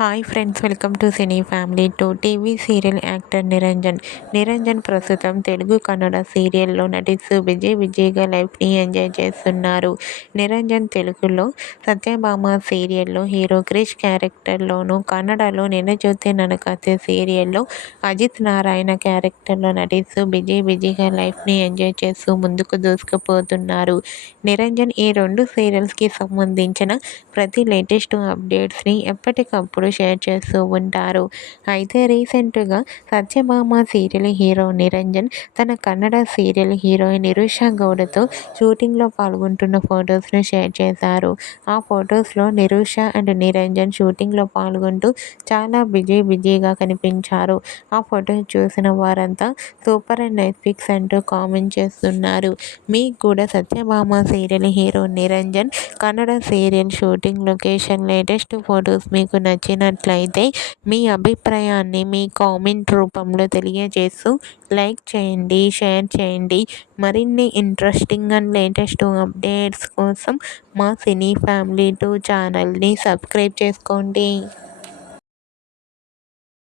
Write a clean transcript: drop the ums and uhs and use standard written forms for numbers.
Hi friends, welcome to cine family two. TV serial actor Niranjan ప్రస్తుతం తెలుగు కన్నడ సీరియల్లో నటిస్తూ బిజీగా లైఫ్ని ఎంజాయ్ చేస్తున్నారు. నిరంజన్ తెలుగులో సత్యభామ సీరియల్లో హీరో క్రిష్ క్యారెక్టర్లోను, కన్నడలో నిన్నజ్యోతి ననకథే సీరియల్లో అజిత్ నారాయణ క్యారెక్టర్లో నటిస్తూ బిజీగా లైఫ్ని ఎంజాయ్ చేస్తూ ముందుకు దూసుకుపోతున్నారు. నిరంజన్ ఈ రెండు సీరియల్స్కి సంబంధించిన ప్రతి లేటెస్ట్ అప్డేట్స్ని ఎప్పటికప్పుడు షేర్ చేస్తూ ఉంటారు. అయితే రీసెంట్గా సత్యభామ సీరియల్ హీరో నిరంజన్ తన కన్నడ సీరియల్ హీరోయిన్ నిరూషా గౌడతో షూటింగ్లో పాల్గొంటున్న ఫొటోస్ను షేర్ చేశారు. ఆ ఫొటోస్లో నిరూషా అండ్ నిరంజన్ షూటింగ్లో పాల్గొంటూ చాలా బిజీగా కనిపించారు. ఆ ఫొటోస్ చూసిన వారంతా సూపర్ అండ్ నైస్ పిక్స్ అంటూ కామెంట్ చేస్తున్నారు. మీకు కూడా Satyabhama serial hero Niranjan Kannada serial shooting location latest photos మీకు నచ్చినట్లయితే మీ అభిప్రాయాన్ని మీ కామెంట్ రూపంలో తెలియజేస్తూ లైక్ చేయండి, షేర్ చేయండి. మరిన్ని ఇంట్రెస్టింగ్ అండ్ లేటెస్ట్ అప్డేట్స్ కోసం మా సినీ ఫ్యామిలీ 2 ఛానల్ని సబ్స్క్రైబ్ చేసుకోండి.